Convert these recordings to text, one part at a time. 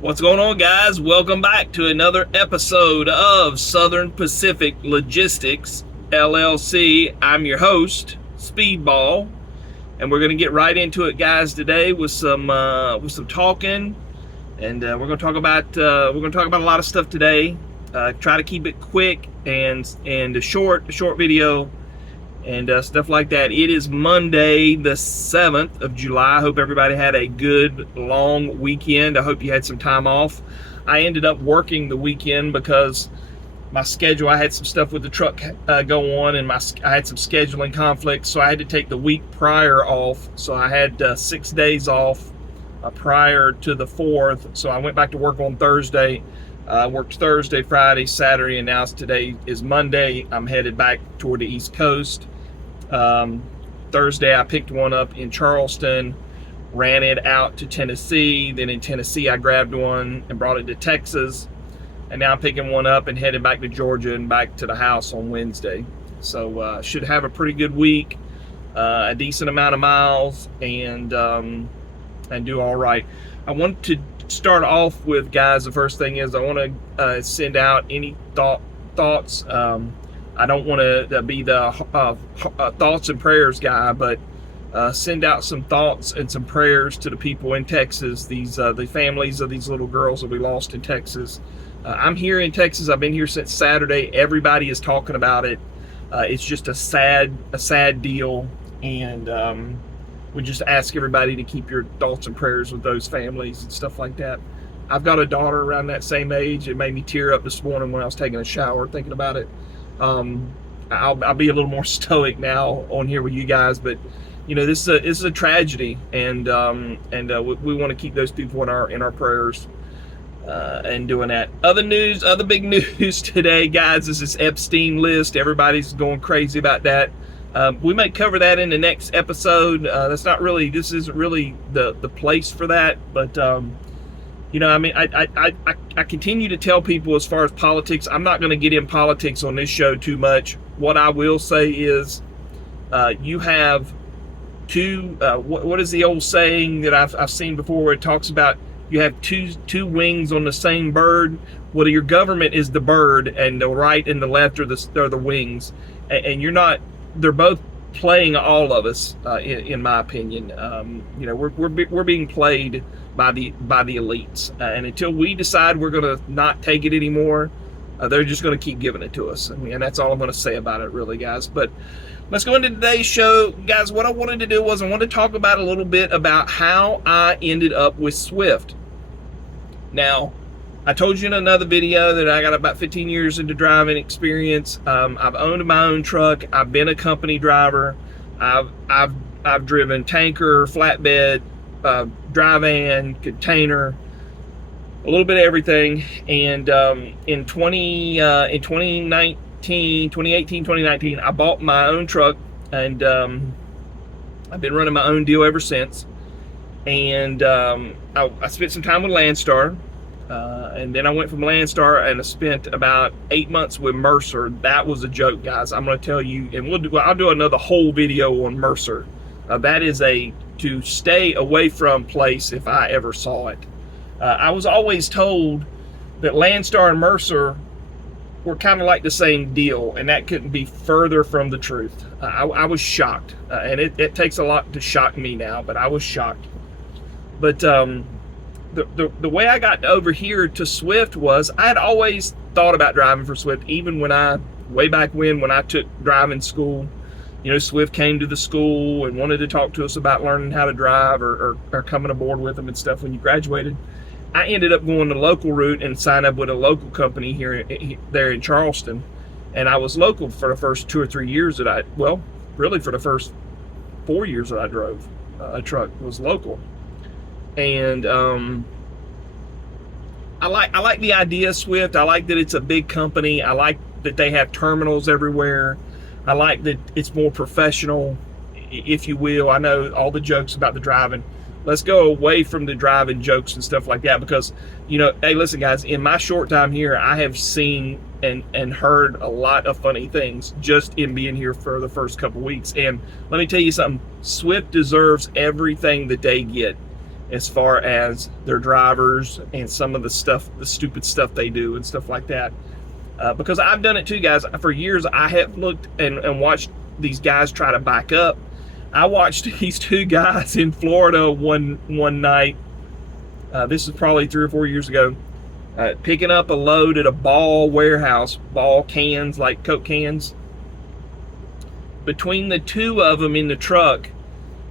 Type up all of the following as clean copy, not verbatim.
What's going on, guys? Welcome back to another episode of Southern Pacific Logistics LLC. I'm your host, Speedball, and we're going to get right into it, guys, today with some talking, and we're going to talk about a lot of stuff today. Try to keep it quick and a short video. And stuff like that. It is Monday, the 7th of July. I hope everybody had a good, long weekend. I hope you had some time off. I ended up working the weekend because my schedule, I had some stuff with the truck go on, and I had some scheduling conflicts, so I had to take the week prior off. So I had 6 days off prior to the 4th. So I went back to work on Thursday. Worked Thursday, Friday, Saturday, and now today is Monday. I'm headed back toward the East Coast. Thursday, I picked one up in Charleston, ran it out to Tennessee. Then in Tennessee, I grabbed one and brought it to Texas. And now I'm picking one up and headed back to Georgia and back to the house on Wednesday. So should have a pretty good week, a decent amount of miles, and do all right. I want to start off with, guys, the first thing is I want to send out any thoughts. I don't want to be the thoughts and prayers guy, but send out some thoughts and some prayers to the people in Texas, the families of these little girls that we lost in Texas. I'm here in Texas. I've been here since Saturday. Everybody is talking about it. It's just a sad deal, and we just ask everybody to keep your thoughts and prayers with those families and stuff like that. I've got a daughter around that same age. It made me tear up this morning when I was taking a shower thinking about it. I'll be a little more stoic now on here with you guys, but you know, this is a tragedy, and we want to keep those people in our prayers, and doing that. Other big news today, guys, is this Epstein list. Everybody's going crazy about that. We might cover that in the next episode. This isn't really the place for that, but you know, I mean, I continue to tell people, as far as politics, I'm not going to get in politics on this show too much. What I will say is, you have two. What is the old saying that I've seen before, where it talks about you have two wings on the same bird? Well, your government is the bird, and the right and the left are the wings, and you're not. They're both playing all of us, in my opinion. You know, we're being played by the elites, and until we decide we're going to not take it anymore, they're just going to keep giving it to us. I mean, and that's all I'm going to say about it, really, guys. But let's go into today's show, guys. What I wanted to do was I wanted to talk about a little bit about how I ended up with Swift. Now, I told you in another video that I got about 15 years into driving experience. I've owned my own truck. I've been a company driver. I've driven tanker, flatbed, dry van, container, a little bit of everything. And in 2018, 2019, I bought my own truck, and I've been running my own deal ever since. And I spent some time with Landstar. And then I went from Landstar, and I spent about 8 months with Mercer. That was a joke, guys. I'm going to tell you, and I'll do another whole video on Mercer. That is to stay away from place if I ever saw it. I was always told that Landstar and Mercer were kind of like the same deal, and that couldn't be further from the truth. I was shocked, and it takes a lot to shock me now, but I was shocked. But the way I got over here to Swift was, I had always thought about driving for Swift, even way back when I took driving school. You know, Swift came to the school and wanted to talk to us about learning how to drive, or coming aboard with them and stuff when you graduated. I ended up going the local route and signed up with a local company there in Charleston. And I was local for the first 2 or 3 years really for the first 4 years that I drove a truck, was local. And I like the idea of Swift. I like that it's a big company. I like that they have terminals everywhere. I like that it's more professional, if you will. I know all the jokes about the driving. Let's go away from the driving jokes and stuff like that, because, you know, hey, listen, guys, in my short time here, I have seen and heard a lot of funny things just in being here for the first couple weeks. And let me tell you something, Swift deserves everything that they get. as far as their drivers and some of the stupid stuff they do and stuff like that. Because I've done it too, guys. For years, I have looked and watched these guys try to back up. I watched these two guys in Florida one night. This is probably 3 or 4 years ago. Picking up a load at a Ball warehouse, Ball cans, like Coke cans. Between the two of them in the truck,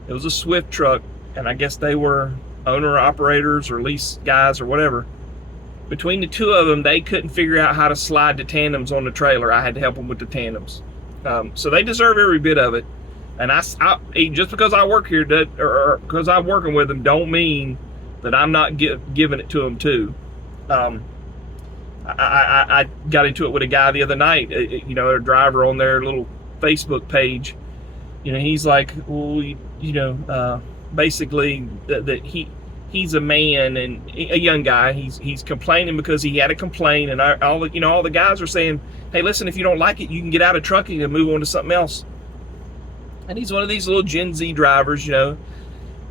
it was a Swift truck, and I guess they were owner-operators or lease guys or whatever. Between the two of them, they couldn't figure out how to slide the tandems on the trailer. I had to help them with the tandems. So they deserve every bit of it. And I just because I work here, or because I'm working with them, don't mean that I'm not giving it to them too. I got into it with a guy the other night, a driver on their little Facebook page. He's like, well, basically that he's a man and a young guy. He's complaining because he had a complaint, and all the guys are saying, hey, listen, if you don't like it, you can get out of trucking and move on to something else. And he's one of these little Gen Z drivers,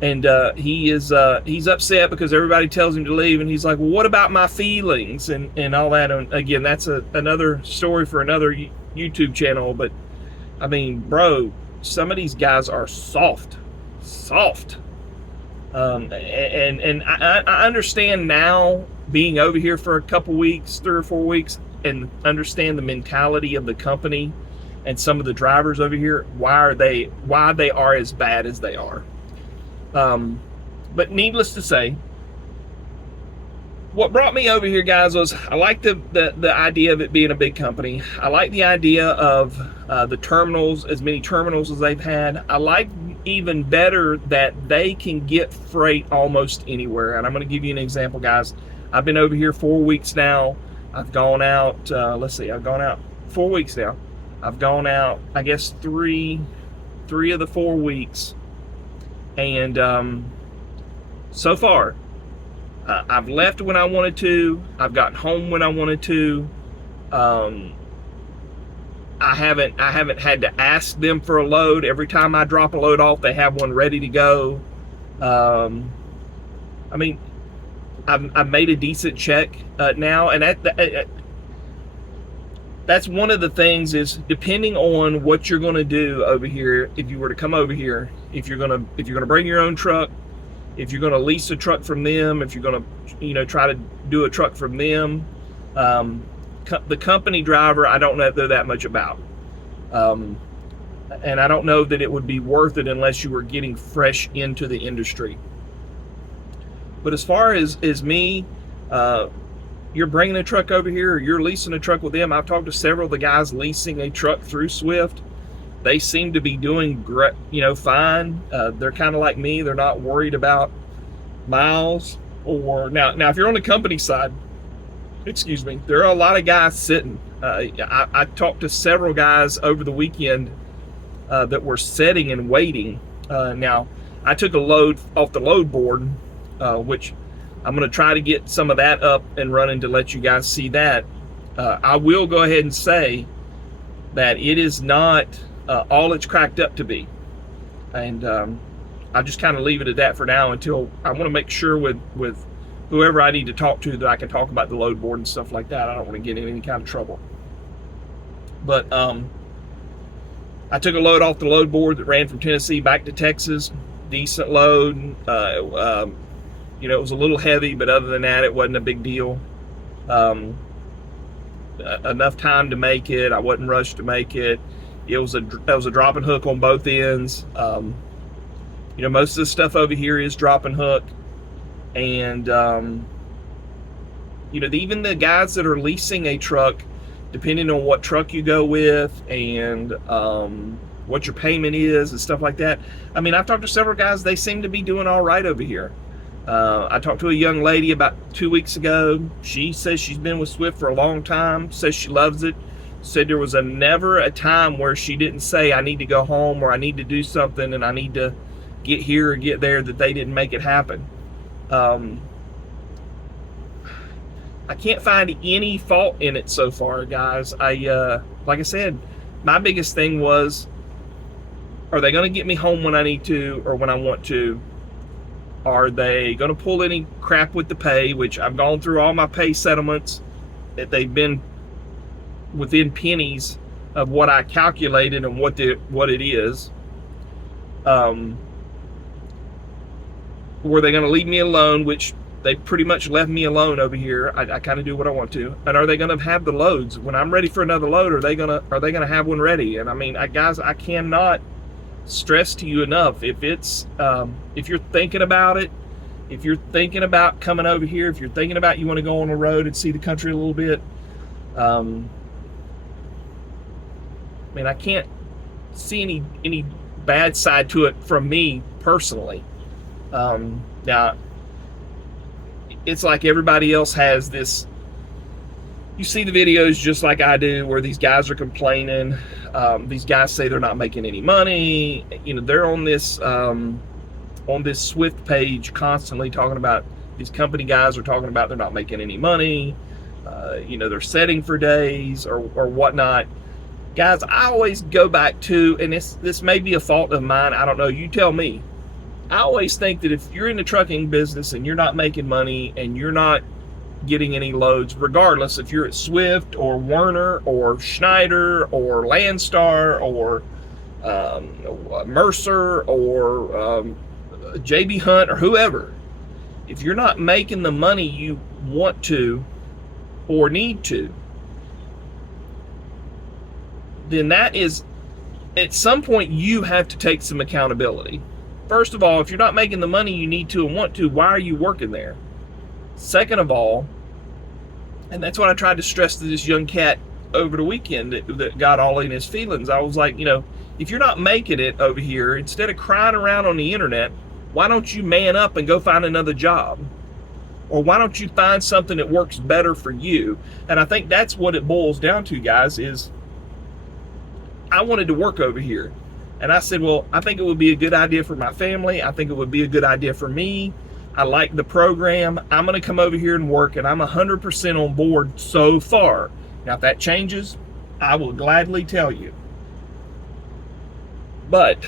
and he's upset because everybody tells him to leave, and he's like, well, what about my feelings and all that? And again, that's another story for another YouTube channel. But I mean, bro, some of these guys are soft. And I understand now, being over here for a couple weeks, 3 or 4 weeks, and understand the mentality of the company and some of the drivers over here, why they are as bad as they are. But needless to say, what brought me over here, guys, was I like the idea of it being a big company. I like the idea of the terminals, as many terminals as they've had. I like even better that they can get freight almost anywhere. And I'm going to give you an example, guys. I've been over here 4 weeks now. I've gone out, I've gone out 4 weeks now. I've gone out, I guess, three of the 4 weeks. And so far, I've left when I wanted to. I've gotten home when I wanted to. I haven't had to ask them for a load. Every time I drop a load off, they have one ready to go. I mean, I've made a decent check now, and that's one of the things, is depending on what you're going to do over here. If you were to come over here, if you're going to bring your own truck, if you're going to lease a truck from them, if you're going to try to do a truck from them, the company driver, I don't know if they're that much about, and I don't know that it would be worth it unless you were getting fresh into the industry. But as far as me, you're bringing a truck over here, or you're leasing a truck with them. I've talked to several of the guys leasing a truck through Swift. They seem to be doing great, fine. They're kind of like me. They're not worried about miles. Or now if you're on the company side, there are a lot of guys sitting. I talked to several guys over the weekend that were sitting and waiting. Now, I took a load off the load board, which I'm going to try to get some of that up and running to let you guys see that. I will go ahead and say that it is not all it's cracked up to be. And I'll just kind of leave it at that for now until I want to make sure with whoever I need to talk to that I can talk about the load board and stuff like that. I don't want to get in any kind of trouble. But I took a load off the load board that ran from Tennessee back to Texas. Decent load. It was a little heavy, but other than that, it wasn't a big deal. Enough time to make it. I wasn't rushed to make it. It was a drop and hook on both ends. Most of the stuff over here is drop and hook. And, even the guys that are leasing a truck, depending on what truck you go with and what your payment is and stuff like that. I mean, I've talked to several guys. They seem to be doing all right over here. I talked to a young lady about 2 weeks ago. She says she's been with Swift for a long time, says she loves it. Said there was never a time where she didn't say, I need to go home, or I need to do something, and I need to get here or get there, that they didn't make it happen. I can't find any fault in it so far, guys. Like I said, my biggest thing was, are they going to get me home when I need to or when I want to? Are they going to pull any crap with the pay, which I've gone through all my pay settlements, that they've been within pennies of what I calculated and what it is. Were they going to leave me alone, which they pretty much left me alone over here. I kind of do what I want to. And are they going to have the loads when I'm ready for another load? Are they going to have one ready? And I mean, guys, I cannot stress to you enough, if you're thinking about it, if you're thinking about coming over here, if you're thinking about you want to go on the road and see the country a little bit, I mean, I can't see any bad side to it from me personally. Now, it's like everybody else has this. You see the videos just like I do, where these guys are complaining. These guys say they're not making any money. You know, they're on this Swift page constantly talking about, these company guys are talking about they're not making any money. You know, they're setting for days or whatnot. Guys, I always go back to, and this may be a fault of mine, I don't know, you tell me. I always think that if you're in the trucking business and you're not making money and you're not getting any loads, regardless if you're at Swift or Werner or Schneider or Landstar or Mercer or JB Hunt or whoever, if you're not making the money you want to or need to, then that is, at some point you have to take some accountability. First of all, if you're not making the money you need to and want to, why are you working there? Second of all, and that's what I tried to stress to this young cat over the weekend that got all in his feelings. I was like, you know, if you're not making it over here, instead of crying around on the internet, why don't you man up and go find another job? Or why don't you find something that works better for you? And I think that's what it boils down to, guys, is I wanted to work over here. And I said, well, I think it would be a good idea for my family. I think it would be a good idea for me. I like the program. I'm going to come over here and work, and I'm 100% on board so far. Now, if that changes, I will gladly tell you. But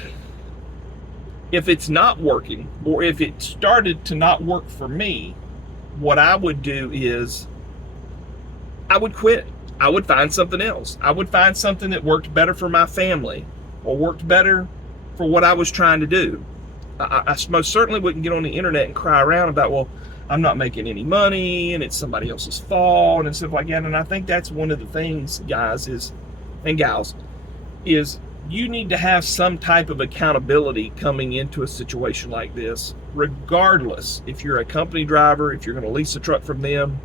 if it's not working, or if it started to not work for me, what I would do is I would quit. I would find something else. I would find something that worked better for my family or worked better for what I was trying to do. I most certainly wouldn't get on the internet and cry around about, well, I'm not making any money and it's somebody else's fault and stuff like that. And I think that's one of the things, guys, and gals, is you need to have some type of accountability coming into a situation like this, regardless if you're a company driver, if you're going to lease a truck from them,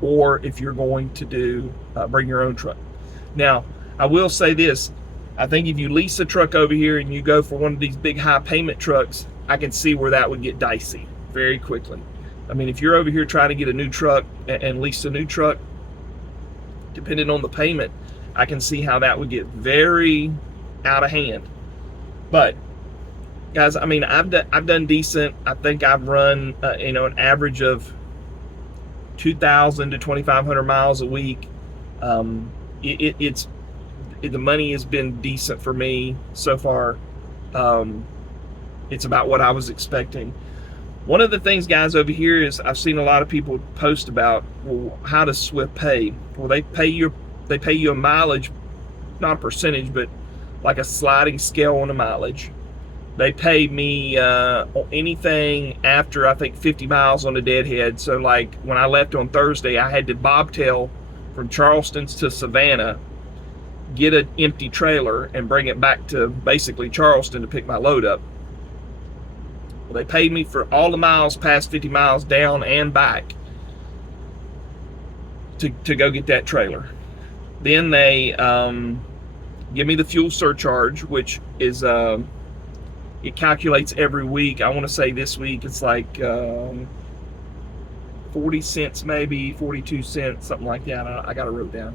or if you're going to bring your own truck. Now, I will say this. I think if you lease a truck over here and you go for one of these big high payment trucks, I can see where that would get dicey very quickly. I mean, if you're over here trying to get a new truck and lease a new truck, depending on the payment, I can see how that would get very out of hand. But guys, I mean, I've done decent. I think I've run an average of 2,000 to 2,500 miles a week. The money has been decent for me so far. It's about what I was expecting. One of the things, guys, over here is I've seen a lot of people post about, well, how does Swift pay? Well, they pay you a mileage, not a percentage, but like a sliding scale on the mileage. They pay me anything after, I think, 50 miles on the deadhead. So like when I left on Thursday, I had to bobtail from Charleston to Savannah, get an empty trailer and bring it back to basically Charleston to pick my load up. Well, they paid me for all the miles past 50 miles down and back to go get that trailer. Then they give me the fuel surcharge, which is it calculates every week. I want to say this week it's like 40 cents, maybe 42 cents, something like that. I got it wrote down.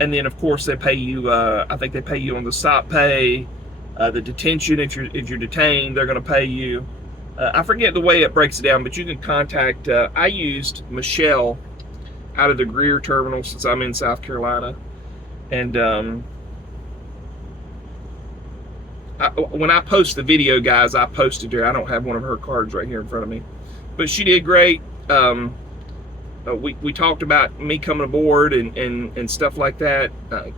And then of course they pay you. I think they pay you on the stop pay, the detention. If you're detained, they're going to pay you. I forget the way it breaks it down, but you can contact. I used Michelle out of the Greer terminal since I'm in South Carolina, and when I post the video, guys, I posted her. I don't have one of her cards right here in front of me, but she did great. We talked about me coming aboard and stuff like that.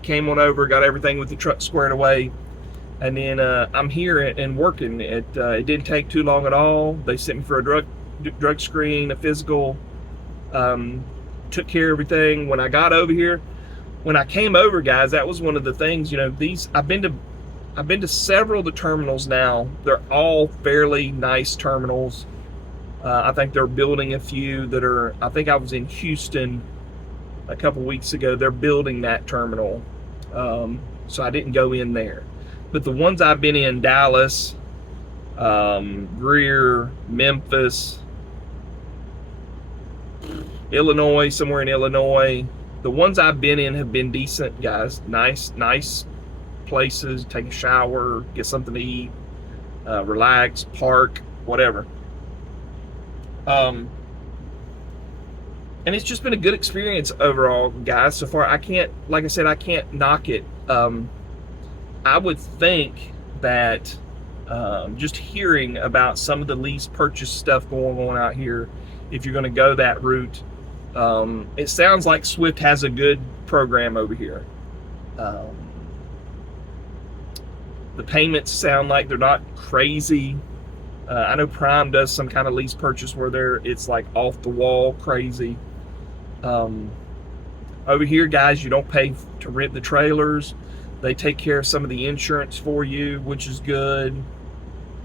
Came on over, got everything with the truck squared away, and then I'm here and working. It didn't take too long at all. They sent me for a drug screen, a physical. Took care of everything. When I got over here, when I came over, guys, that was one of the things. I've been to several of the terminals now. They're all fairly nice terminals. I think they're building a few that are. I think I was in Houston a couple weeks ago. They're building that terminal, so I didn't go in there. But the ones I've been in, Dallas, Greer, Memphis, Illinois, somewhere in Illinois, the ones I've been in have been decent, guys. Nice places. Take a shower, get something to eat, relax, park, whatever. And it's just been a good experience overall, guys, so far. Like I said, I can't knock it. I would think that just hearing about some of the lease purchase stuff going on out here, if you're going to go that route, it sounds like Swift has a good program over here. The payments sound like they're not crazy. I know Prime does some kind of lease purchase where it's like off the wall crazy. Over here, guys, you don't pay to rent the trailers. They take care of some of the insurance for you, which is good.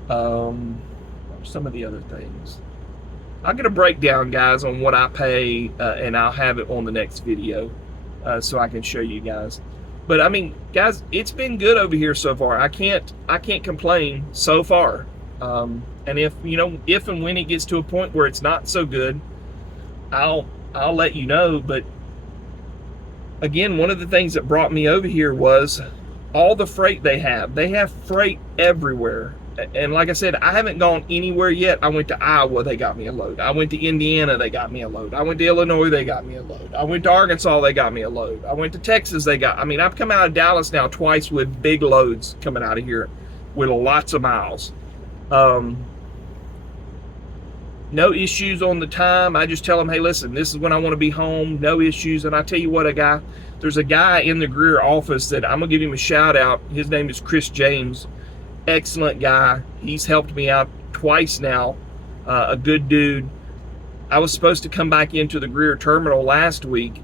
Some of the other things. I'll get a breakdown, guys, on what I pay, and I'll have it on the next video so I can show you guys. But I mean, guys, it's been good over here so far. I can't complain so far. And if and when it gets to a point where it's not so good, I'll let you know. But again, one of the things that brought me over here was all the freight they have. They have freight everywhere. And like I said, I haven't gone anywhere yet. I went to Iowa, they got me a load. I went to Indiana, they got me a load. I went to Illinois, they got me a load. I went to Arkansas, they got me a load. I went to Texas, I've come out of Dallas now twice with big loads coming out of here with lots of miles. No issues on the time. I just tell them, hey, listen, this is when I want to be home. No issues. And I tell you what, there's a guy in the Greer office that I'm going to give him a shout out. His name is Chris James. Excellent guy. He's helped me out twice now. A good dude. I was supposed to come back into the Greer terminal last week,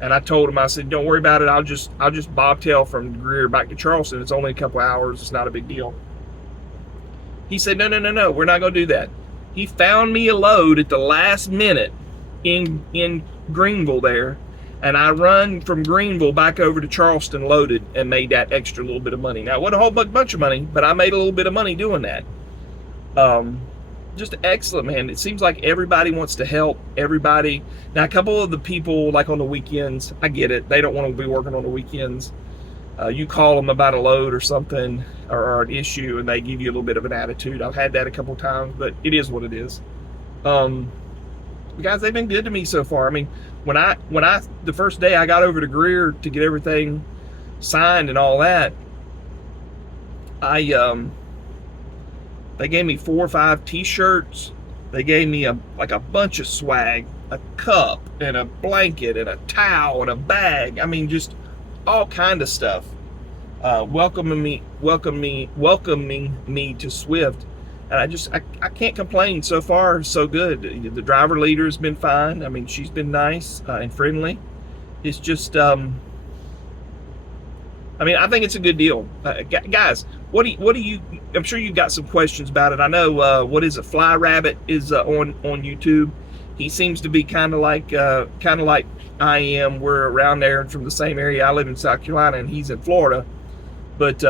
and I told him, I said, don't worry about it. I'll just bobtail from Greer back to Charleston. It's only a couple hours. It's not a big deal. He said, no, we're not going to do that. He found me a load at the last minute in Greenville there, and I run from Greenville back over to Charleston loaded and made that extra little bit of money. Now, it wasn't a whole bunch of money, but I made a little bit of money doing that. Just excellent, man. It seems like everybody wants to help everybody. Now, a couple of the people, like on the weekends, I get it. They don't want to be working on the weekends. You call them about a load or something or an issue, and they give you a little bit of an attitude. I've had that a couple times, but it is what it is. Guys, they've been good to me so far. I mean, when I the first day I got over to Greer to get everything signed and all that, they gave me 4 or 5 t-shirts. They gave me a bunch of swag, a cup and a blanket and a towel and a bag. I mean, just all kind of stuff. Welcoming me to Swift. And I can't complain. So far, so good. The driver leader has been fine. I mean, she's been nice and friendly. It's just, I mean, I think it's a good deal. Guys, what do you, I'm sure you've got some questions about it. I know, what is it? Fly Rabbit is on YouTube. He seems to be kind of like I am. We're around there and from the same area. I live in South Carolina and he's in Florida. But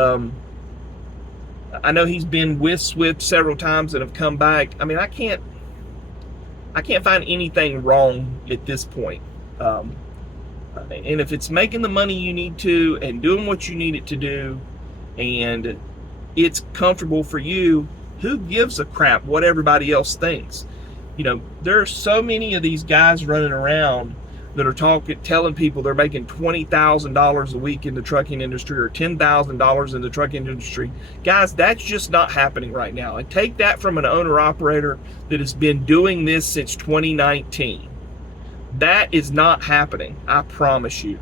I know he's been with Swift several times and have come back. I mean, I can't find anything wrong at this point. And if it's making the money you need to and doing what you need it to do, and it's comfortable for you, who gives a crap what everybody else thinks? You know, there are so many of these guys running around that are telling people they're making $20,000 a week in the trucking industry or $10,000 in the trucking industry. Guys, that's just not happening right now. And take that from an owner-operator that has been doing this since 2019. That is not happening, I promise you.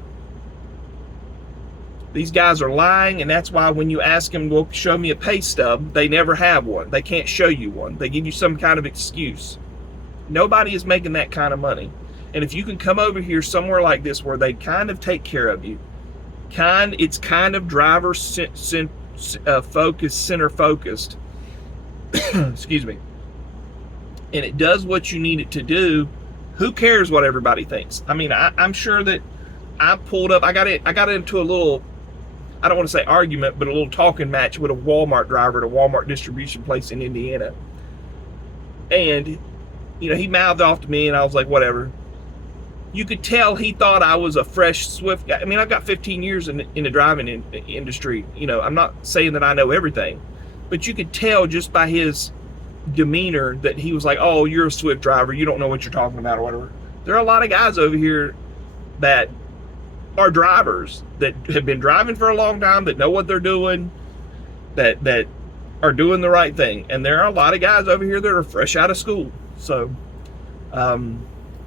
These guys are lying, and that's why when you ask them, well, show me a pay stub, they never have one. They can't show you one. They give you some kind of excuse. Nobody is making that kind of money. And if you can come over here somewhere like this where they kind of take care of you, it's kind of driver focused, center focused, excuse me, and it does what you need it to do, who cares what everybody thinks? I mean, I'm sure that I pulled up, I got into a little, I don't want to say argument, but a little talking match with a Walmart driver at a Walmart distribution place in Indiana. And, you know, he mouthed off to me and I was like, whatever. You could tell he thought I was a fresh Swift guy. I mean, I've got 15 years in the driving industry. You know, I'm not saying that I know everything, but you could tell just by his demeanor that he was like, oh, you're a Swift driver. You don't know what you're talking about or whatever. There are a lot of guys over here that are drivers that have been driving for a long time, that know what they're doing, that are doing the right thing. And there are a lot of guys over here that are fresh out of school. So,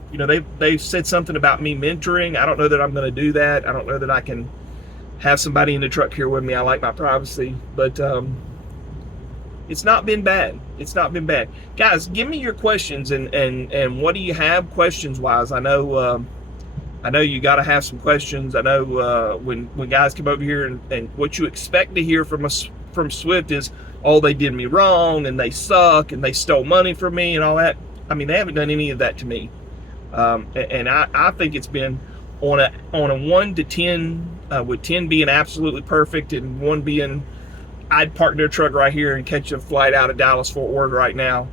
you know, they've said something about me mentoring. I don't know that I'm going to do that. I don't know that I can have somebody in the truck here with me. I like my privacy, but it's not been bad. It's not been bad. Guys, give me your questions and what do you have questions wise? I know you got to have some questions. I know when guys come over here and what you expect to hear from us from Swift is, oh, they did me wrong and they suck and they stole money from me and all that. I mean, they haven't done any of that to me. And I think it's been on a 1 to 10, with 10 being absolutely perfect and 1 being I'd park their truck right here and catch a flight out of Dallas Fort Worth right now.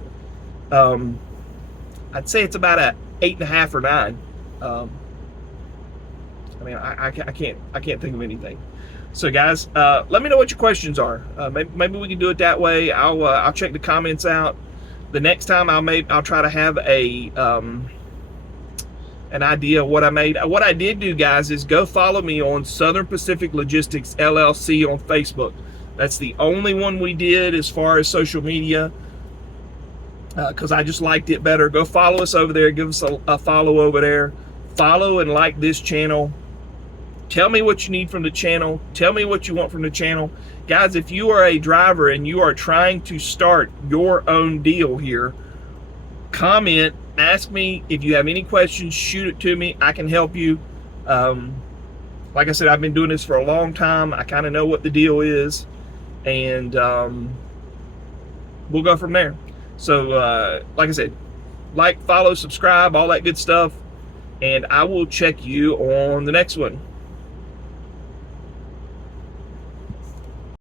I'd say it's about a 8.5 or 9. I mean, I can't think of anything. So guys, let me know what your questions are. Maybe we can do it that way. I'll check the comments out. The next time I'll try to have an idea of what I made. What I did do, guys, is go follow me on Southern Pacific Logistics LLC on Facebook. That's the only one we did as far as social media, because I just liked it better. Go follow us over there. Give us a follow over there. Follow and like this channel. Tell me what you need from the channel. Tell me what you want from the channel. Guys, if you are a driver and you are trying to start your own deal here, comment, ask me. If you have any questions, shoot it to me. I can help you. Like I said, I've been doing this for a long time. I kind of know what the deal is, and we'll go from there. So like I said, like, follow, subscribe, all that good stuff, and I will check you on the next one.